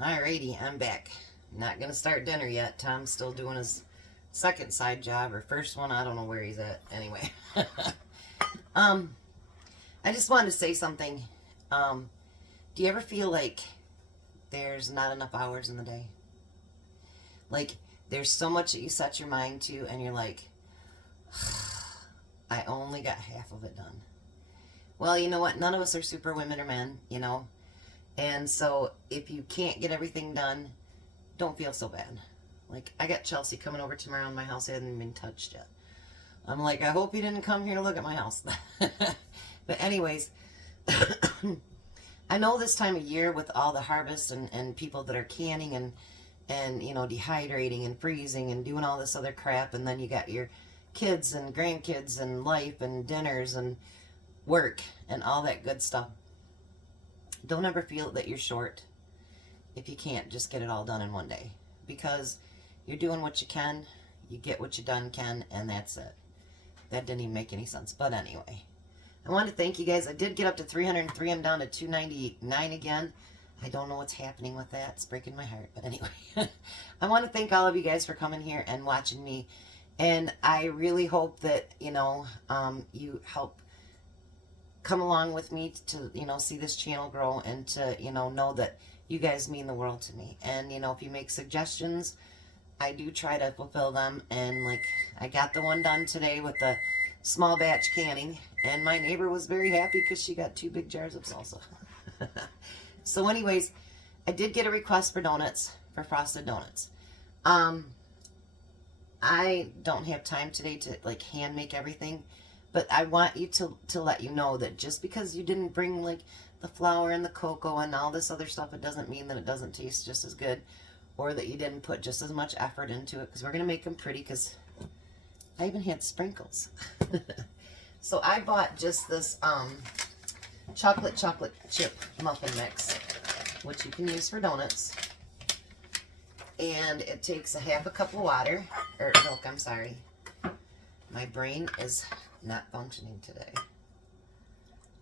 Alrighty, I'm back. Not gonna start dinner yet. Tom's still doing his second side job or first one. I don't know where he's at. Anyway, um, I just wanted to say something. Do you ever feel like there's not enough hours in the day? Like there's so much that you set your mind to, and you're like, I only got half of it done. Well, you know what? None of us are super women or men, you know. And so if you can't get everything done, don't feel so bad. Like, I got Chelsea coming over tomorrow, and my house hasn't been touched yet. I'm like, I hope you didn't come here to look at my house. But anyways, I know this time of year with all the harvest and people that are canning and you know, dehydrating and freezing and doing all this other crap, and then you got your kids and grandkids and life and dinners and work and all that good stuff. Don't ever feel that you're short if you can't just get it all done in one day, because you're doing what you can, you get what you done can, and that's it. That didn't even make any sense. But anyway, I want to thank you guys. I did get up to 303. I'm down to 299 again. I don't know what's happening with that. It's breaking my heart. But anyway, I want to thank all of you guys for coming here and watching me. And I really hope that, you know, you help come along with me to, you know, see this channel grow and to, you know that you guys mean the world to me. And, you know, if you make suggestions, I do try to fulfill them. And, like, I got the one done today with the small batch canning. And my neighbor was very happy because she got 2 big jars of salsa. So anyways, I did get a request for donuts, for frosted donuts. I don't have time today to, like, hand make everything. But I want you to let you know that just because you didn't bring, like, the flour and the cocoa and all this other stuff, it doesn't mean that it doesn't taste just as good, or that you didn't put just as much effort into it, because we're going to make them pretty, because I even had sprinkles. So I bought just this chocolate chip muffin mix, which you can use for donuts. And it takes a half a cup of water, or milk, I'm sorry. My brain is not functioning today.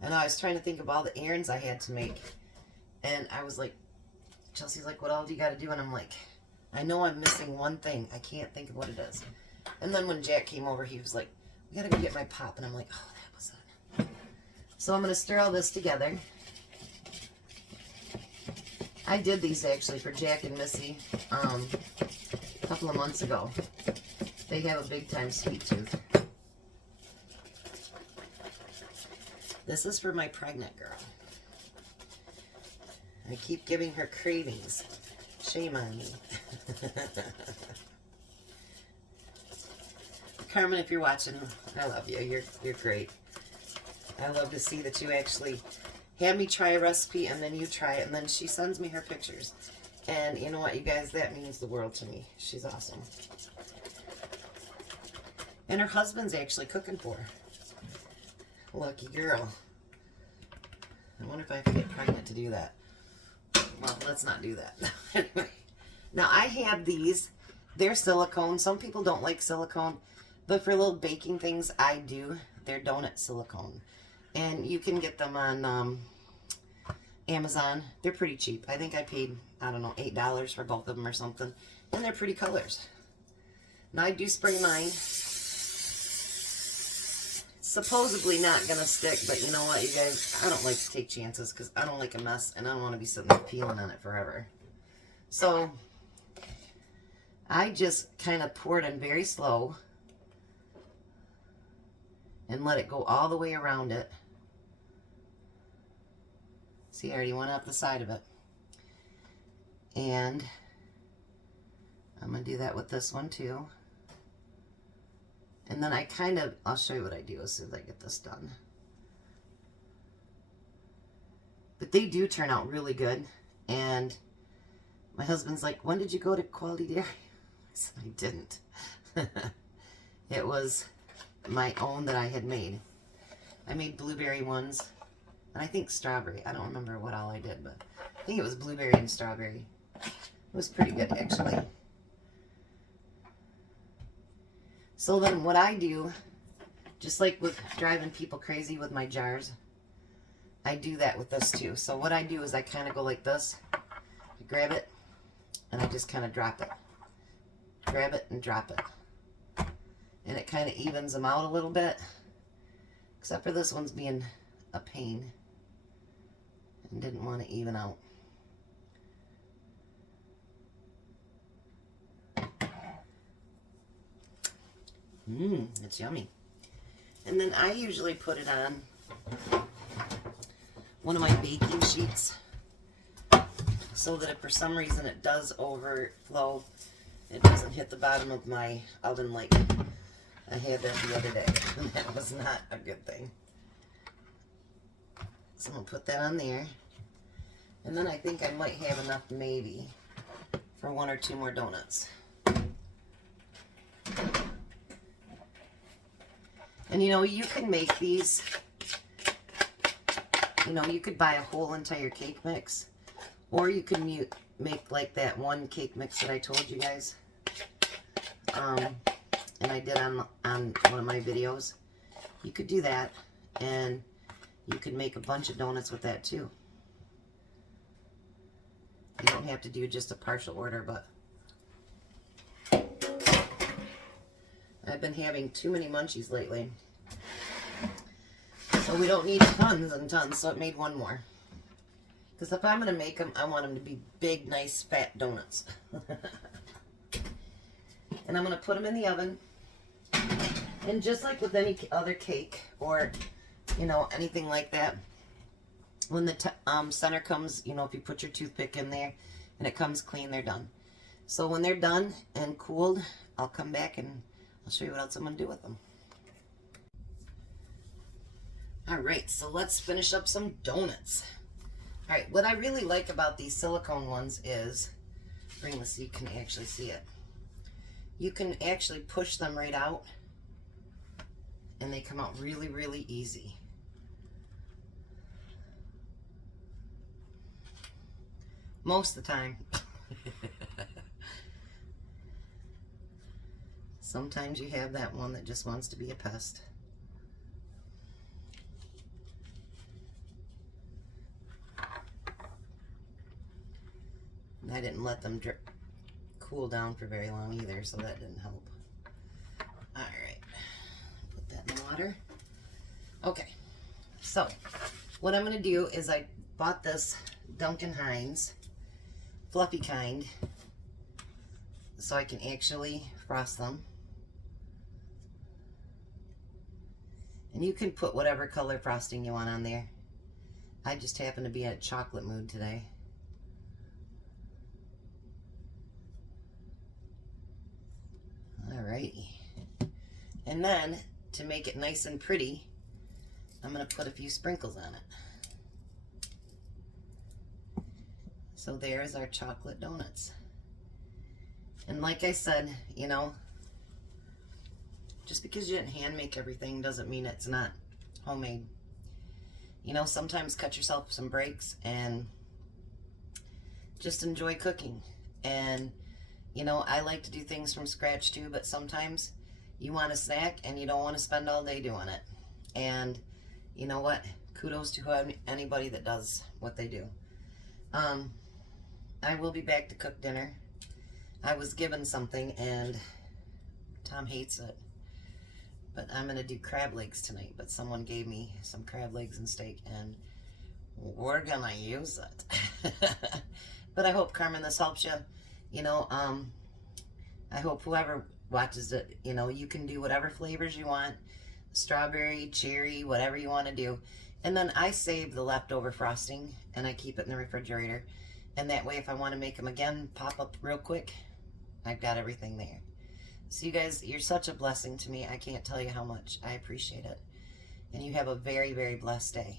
And I was trying to think of all the errands I had to make. And I was like, Chelsea's like, what all do you got to do? And I'm like, I know I'm missing one thing. I can't think of what it is. And then when Jack came over, he was like, we got to go get my pop. And I'm like, oh, that was it. So I'm going to stir all this together. I did these actually for Jack and Missy a couple of months ago. They have a big time sweet tooth. This is for my pregnant girl. I keep giving her cravings. Shame on me. Carmen, if you're watching, I love you. You're great. I love to see that you actually have me try a recipe and then you try it and then she sends me her pictures. And you know what, you guys, that means the world to me. She's awesome. And her husband's actually cooking for her. Lucky girl. I wonder if I can get pregnant to do that. Well, let's not do that. Anyway. Now, I have these. They're silicone. Some people don't like silicone. But for little baking things, I do. They're donut silicone. And you can get them on Amazon. They're pretty cheap. I think I paid, I don't know, $8 for both of them or something. And they're pretty colors. Now, I do spray mine. Supposedly not gonna stick, but you know what, you guys, I don't like to take chances because I don't like a mess and I don't want to be sitting there peeling on it forever. So I just kind of pour it in very slow and let it go all the way around it. See, I already went up the side of it. And I'm gonna do that with this one too. And then I kind of, I'll show you what I do as soon as I get this done. But they do turn out really good. And my husband's like, when did you go to Quality Dairy? I said, I didn't. It was my own that I had made. I made blueberry ones. And I think strawberry. I don't remember what all I did, but I think it was blueberry and strawberry. It was pretty good, actually. So then what I do, just like with driving people crazy with my jars, I do that with this too. So what I do is I kind of go like this. I grab it, and I just kind of drop it. Grab it and drop it. And it kind of evens them out a little bit. Except for this one's being a pain. And didn't want to even out. It's yummy. And then I usually put it on one of my baking sheets so that if for some reason it does overflow, it doesn't hit the bottom of my oven like I had that the other day. And that was not a good thing. So I'm going to put that on there. And then I think I might have enough maybe for 1 or 2 more donuts. And you know, you can make these, you know, you could buy a whole entire cake mix, or you could make like that one cake mix that I told you guys, and I did on one of my videos. You could do that, and you could make a bunch of donuts with that too. You don't have to do just a partial order, but I've been having too many munchies lately. So we don't need tons and tons, so it made 1 more. Because if I'm going to make them, I want them to be big, nice, fat donuts. And I'm going to put them in the oven. And just like with any other cake or, you know, anything like that, when the center comes, you know, if you put your toothpick in there and it comes clean, they're done. So when they're done and cooled, I'll come back and I'll show you what else I'm going to do with them. Alright, so let's finish up some donuts. Alright, what I really like about these silicone ones is, bring this so you can actually see it. You can actually push them right out and they come out really, really easy. Most of the time. Sometimes you have that one that just wants to be a pest. And I didn't let them cool down for very long either, so that didn't help. Alright, put that in the water. Okay, so what I'm going to do is I bought this Duncan Hines fluffy kind so I can actually frost them. And you can put whatever color frosting you want on there. I just happen to be in a chocolate mood today. Alrighty. And then, to make it nice and pretty, I'm going to put a few sprinkles on it. So there's our chocolate donuts. And like I said, you know, just because you didn't hand make everything doesn't mean it's not homemade. You know, sometimes cut yourself some breaks and just enjoy cooking. And you know, I like to do things from scratch too, but sometimes you want a snack and you don't want to spend all day doing it. And you know what? Kudos to anybody that does what they do. I will be back to cook dinner. I was given something and Tom hates it. But I'm going to do crab legs tonight. But someone gave me some crab legs and steak and we're going to use it. But I hope, Carmen, this helps you. You know, I hope whoever watches it, you know, you can do whatever flavors you want. Strawberry, cherry, whatever you want to do. And then I save the leftover frosting and I keep it in the refrigerator. And that way, if I want to make them again, pop up real quick, I've got everything there. So you guys, you're such a blessing to me. I can't tell you how much I appreciate it. And you have a very, very blessed day.